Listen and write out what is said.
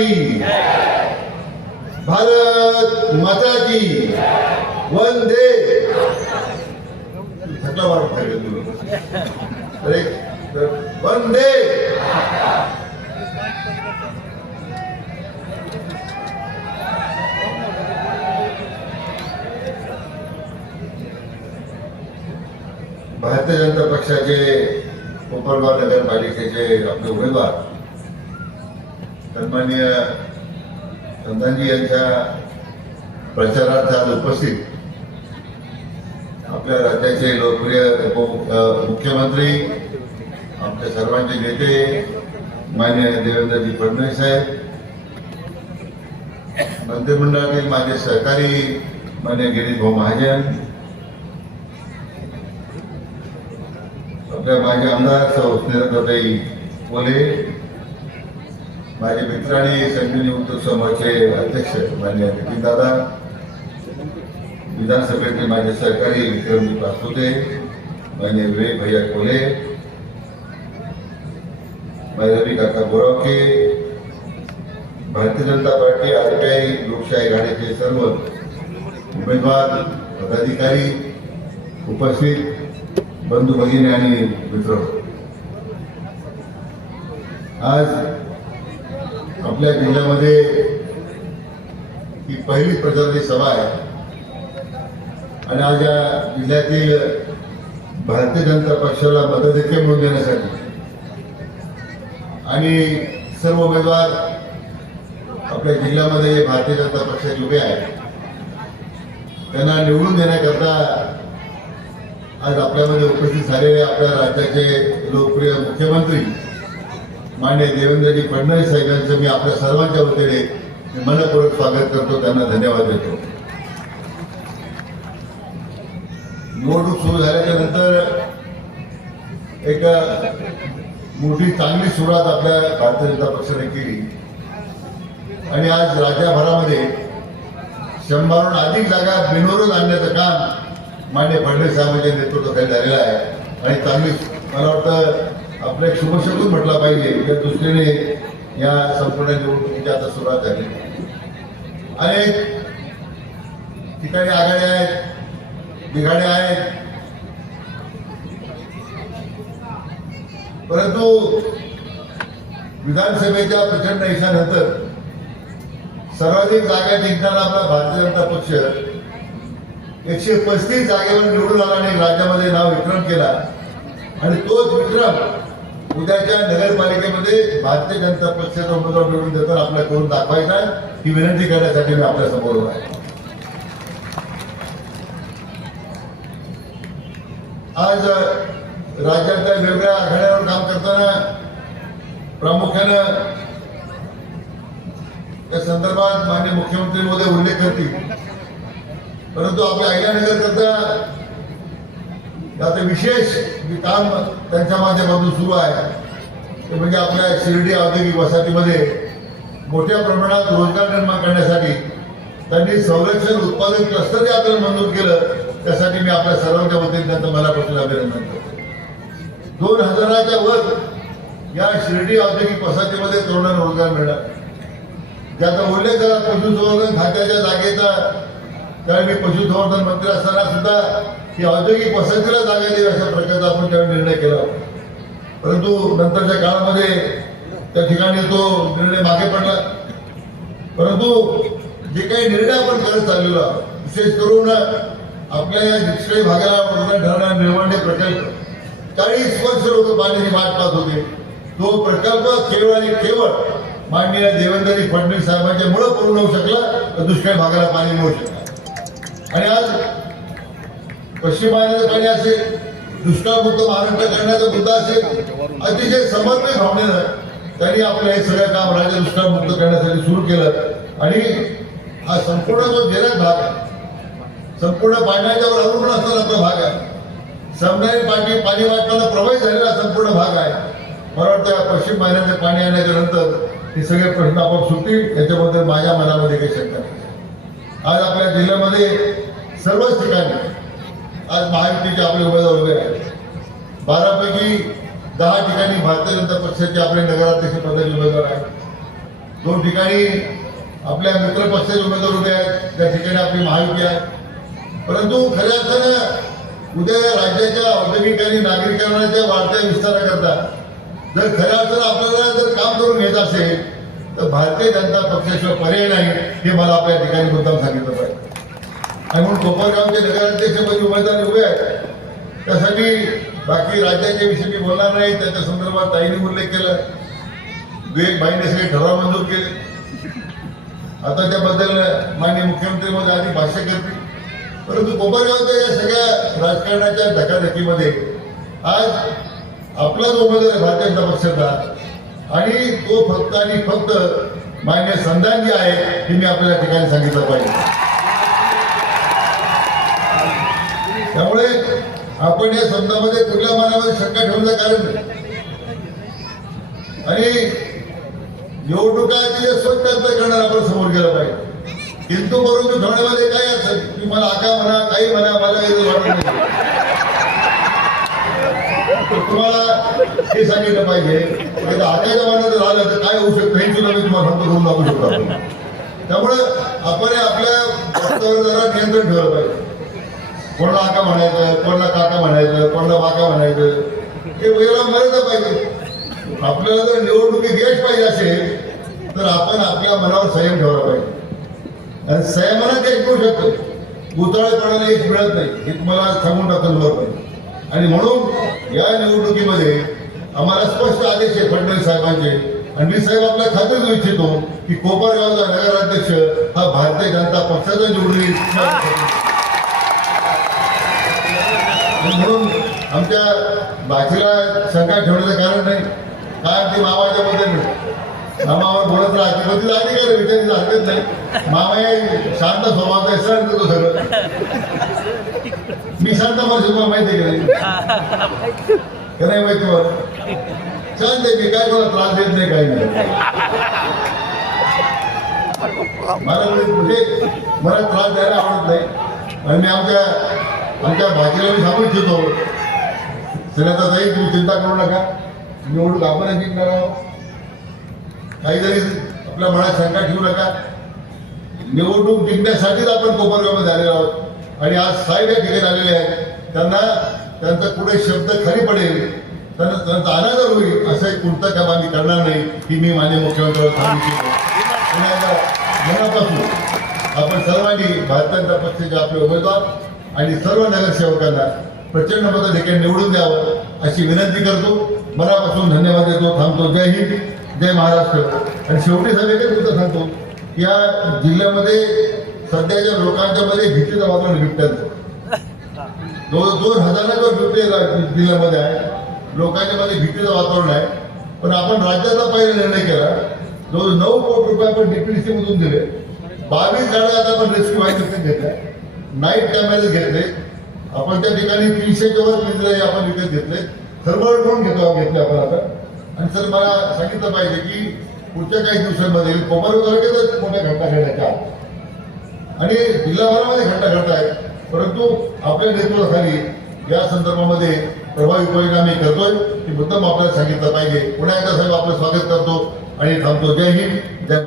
की भारत माता की। वंदे। थकला वंदे। भारतीय जनता पक्षाचे कोपरगाव नगरपालिकेचे आपले उमेदवार सन्माननीय संतांजी यांच्या प्रचारात आज उपस्थित. आपल्या राज्याचे लोकप्रिय मुख्यमंत्री आमच्या सर्वांचे नेते मान्य देवेंद्रजी फडणवीस साहेब मंत्रिमंडळातील माझे सहकारी मान्य गिरीश भाऊ महाजन आपल्या माझे आमदार सौ स्नेहताई कोले माझे मित्र आणि संजीवनी समूहाचे अध्यक्ष मान्य नितीन दादा विधानसभेतील माझे सहकारी विक्रमजी पासपुते मान्य विवेक भैया कोले माझे रवी काका बोरावके भारतीय जनता पार्टी आरपीआय लोकशाही आघाडीचे सर्व उमेदवार पदाधिकारी उपस्थित बंधू भगिनी आणि मित्र. आज आपल्या जिल्ह्यामध्ये ही पहिली प्रचाराची सभा आहे. आणि आज या जिल्ह्यातील भारतीय जनता पक्षाला मदत मिळवून देण्यासाठी आणि सर्व उमेदवार आपल्या जिल्ह्यामध्ये भारतीय जनता पक्षाचे उभे आहेत. त्यांना निवडून देण्याकरता आज आपल्यामध्ये उपस्थित झालेले आपल्या राज्याचे लोकप्रिय मुख्यमंत्री मान्य देवेंद्रजी फडणवीस साहेबांचं मी आपल्या सर्वांच्या वतीने मनपूर्वक स्वागत करतो त्यांना धन्यवाद देतो. निवडणूक सुरू झाल्याच्यानंतर एक मोठी चांगली सुरुवात आपल्या भारतीय जनता पक्षाने केली. आणि आज राज्यभरामध्ये शंभरहून अधिक जागा बिनविरोध आणण्याचं काम मान्य फडणवीस साहेबांच्या नेतृत्वाखाली झालेलं आहे. आणि चांगली मला वाटतं आपला एक शुभशकून म्हटला पाहिजे या दृष्टीने या संपूर्ण निवडणुकीची आता सुरुवात झाली. अनेक ठिकाणी आघाड्या आहेत बिघाड्या आहेत. परंतु विधानसभेच्या प्रचंड यशानंतर सर्वाधिक जागा जिंकणारा आपला भारतीय जनता पक्ष एकशे पस्तीस जागेवर निवडून आला आणि राज्यामध्ये नाव विक्रम केला. आणि तोच विक्रम उद्याच्या नगरपालिकेमध्ये भारतीय जनता पक्षाचा उमेदवार निवडून देताना आपल्याला करून दाखवायचा ही विनंती करण्यासाठी मी आपल्यासमोर आहे. आज राज्यातल्या वेगवेगळ्या आघाड्यावर काम करताना प्रामुख्यानं या संदर्भात मान्य मुख्यमंत्री मोदी उल्लेख करतील. परंतु आपल्या अहिल्यानगर करता आता विशेष जे काम त्यांच्या माध्यमातून सुरू आहे. ते म्हणजे आपल्या शिर्डी औद्योगिक वसाहतीमध्ये मोठ्या प्रमाणात रोजगार निर्माण करण्यासाठी त्यांनी संरक्षण उत्पादन क्लस्टर जे आपल्याला मंजूर केलं त्यासाठी मी आपल्या सर्वांच्या वतीने त्यांचं मनापासून अभिनंदन करतो. दोन हजाराच्या वर या शिर्डी औद्योगिक वसाहतीमध्ये तरुणांना रोजगार मिळणार ज्याचा उल्लेख करा पशुसंवर्धन खात्याच्या जागेचा त्यावेळी मी पशुसंवर्धन मंत्री असताना सुद्धा की औद्योगिक वसंतीला जागा देईल अशा प्रकारचा आपण त्यावेळी निर्णय केला परंतु नंतरच्या काळामध्ये त्या ठिकाणी तो निर्णय मागे पडला. परंतु जे काही निर्णय आपण करत चाललेलो विशेष करून आपल्या या दुष्काळी भागाला वरदान ठरणारा निर्माण प्रकल्प. चाळीस वर्ष लोक पाण्याची वाट पाहत होते. तो प्रकल्प केवळ आणि केवळ माननीय देवेंद्रजी फडणवीस साहेबांच्या मुळे पूर्ण होऊ शकला तर दुष्काळी भागाला पाणी मिळू शकला. आणि आज पश्चिम महाराष्ट्र पाणी असेल दुष्काळमुक्त महाराष्ट्र करण्याचा मुद्दा असेल अतिशय समन्वय भावनेनं त्यांनी आपलं हे सगळं काम राज्य दुष्काळमुक्त करण्यासाठी सुरू केलं. आणि हा संपूर्ण जो जलद भाग आहे संपूर्ण पाण्याच्यावर अवलंबून असणारा तो भाग आहे समजाई पाणी पाणी वाटपाला प्रवाहित झालेला संपूर्ण भाग आहे. मला वाटतं पश्चिम महिन्याचे पाणी आणण्याच्या नंतर हे सगळे प्रश्न आपण सुटतील याच्याबद्दल माझ्या मनामध्ये काही शंका नाही. आज आपल्या जिल्ह्यामध्ये सर्वच ठिकाणी आज महायुतीचे आपले उमेदवार उभे आहेत बारापैकी दहा ठिकाणी भारतीय जनता पक्षाचे आपले नगराध्यक्ष पदाचे उमेदवार आहेत. दोन ठिकाणी आपल्या मित्र पक्षाचे उमेदवार उभे आहेत. त्या ठिकाणी आपली महायुती आहे. परंतु खऱ्या अर्थानं उद्या राज्याच्या औद्योगिक आणि नागरिकांच्या वाढत्या विस्ताराकरता जर खऱ्या अर्थानं आपल्याला जर काम करून घ्यायचं असेल तर भारतीय जनता पक्षाशिवाय पर्याय नाही हे मला आपल्या ठिकाणी मुद्दाम सांगितलं पाहिजे. आणि म्हणून कोपरगावचे नगराध्यक्ष पण म्हणजे उमेदवार उभे आहेत. त्यासाठी बाकी राज्याच्या विषयी मी बोलणार नाही. त्याच्या संदर्भात ताईने उल्लेख केला. विवेक भाईने सगळे ठराव मंजूर केले. आता त्याबद्दल माननीय मुख्यमंत्री मध्ये आधी भाष्य करतील. परंतु कोपरगावच्या या सगळ्या राजकारणाच्या धकाधकीमध्ये आज आपलाच उमेदवार आहे भारतीय जनता पक्षाचा आणि तो फक्त आणि फक्त मान्य संधानजी आहे हे मी आपल्या ठिकाणी सांगितलं पाहिजे. त्यामुळे आपण या शब्दामध्ये कुठल्या मनामध्ये शंका ठेवण्याचं कारण नाही आणि निवडणुकाची जे करणार आपण समोर गेलं पाहिजे. हिंदू परंतु ठेवण्यामध्ये काय असेल तुम्ही मला आका म्हणा काही म्हणा मला काही वाटत नाही. तुम्हाला हे सांगितलं पाहिजे आकाच्या मनात झालं तर काय होऊ शकतं हे सुद्धा मी तुम्हाला सांगतो करून दाखवू शकतो त्यामुळे आपण आपल्या वक्तव्यावर जरा नियंत्रण ठेवलं पाहिजे. कोणाला आका म्हणायचं कोणाला काका म्हणायचं कोणाला बाका म्हणायचं? हे वेळेला मर्यादा पाहिजे. आपल्याला जर निवडणुकीत यश पाहिजे असेल तर आपण आपल्या मनावर संयम ठेवला पाहिजे. आणि संयमानं यश मिळू शकतो. उताळेपणाने यश मिळत नाही. हे तुम्हाला सांगून टाकलं बरोबर आणि म्हणून या निवडणुकीमध्ये आम्हाला स्पष्ट आदेश आहे फडणवीस साहेबांचे. आणि मी साहेब आपल्या खात्री देऊ इच्छितो की कोपरगावचा नगराध्यक्ष हा भारतीय जनता पक्षाचा निवडणूक आणि म्हणून आमच्या बाकीला शंका ठेवण्याचं कारण नाही. कारण ती मामाच्या बद्दल मामावर बोलत राहते. पण तिला अधिकार आहे, विचारायची नाही. मामा हे शांत स्वभावाचा आहे, सहन सगळं. मी शांत मला तुम्हाला माहिती आहे का नाही? माहिती मला शांत मी काय मला त्रास देत नाही काही नाही. मला कुठे म्हणजे मला त्रास द्यायला आवडत नाही. आणि मी आमच्या आमच्या भाजीला मी सांगू इच्छितो सगळ्याचा जाईल तुम्ही चिंता करू नका. निवडणूक आपण जिंकणार आहोत काहीतरी आपल्या मनात शंका ठेवू नका. निवडणूक जिंकण्यासाठीच आपण कोपरगावमध्ये आलेलो आहोत. आणि आज साहेब या ठिकाणी आलेले आहेत. त्यांना त्यांचा कुठे शब्द खरी पडेल त्यांना त्यांचा अनादर होईल असं एक कोणतं काम आम्ही करणार नाही ही मी मान्य मुख्यमंत्र्यांना सांगू मनापासून आपण सर्वांनी भारतीय जनता पक्षाचे आपले उमेदवार आणि सर्व नगरसेवकांना प्रचंड मतं निवडून द्यावं अशी विनंती करतो. मनापासून धन्यवाद देतो. थांबतो. जय हिंद जय महाराष्ट्र. आणि शेवटी साहेब एकच मुद्दा सांगतो. या जिल्ह्यामध्ये सध्याच्या लोकांच्या मध्ये भीतीचं वातावरण बिबट्याचं. दोन दोन हजारांवर बिबट्या जिल्ह्यामध्ये आहे लोकांच्या मध्ये भीतीचं वातावरण आहे. पण आपण राज्याचा पहिला निर्णय केला. जवळ नऊ कोटी रुपये आपण डीपीडीसी मधून दिले. बावीस गाड्या आता आपण रेस्क्यू वाहिनीतून घेतल्या. नाईट कॅमेरे घेतले. आपण त्या ठिकाणी तीनशेच्या वर पिंजरे आपण विकत घेतले. थर्मल ड्रोन घेतो घेतले आपण आता. आणि सर मला सांगितलं पाहिजे की पुढच्या काही दिवसांमध्ये कोमर तालुक्यातच मोठ्या घटना घडण्याच्या आहेत. आणि जिल्हाभरामध्ये घटना घडत आहेत. परंतु आपल्या नेतृत्वाखाली या संदर्भामध्ये प्रभावी उपाययोजना आम्ही करतोय. की मुद्दाम आपल्याला सांगितलं पाहिजे. पुन्हा एकदा साहेब आपलं स्वागत करतो आणि थांबतो. जय हिंद. जय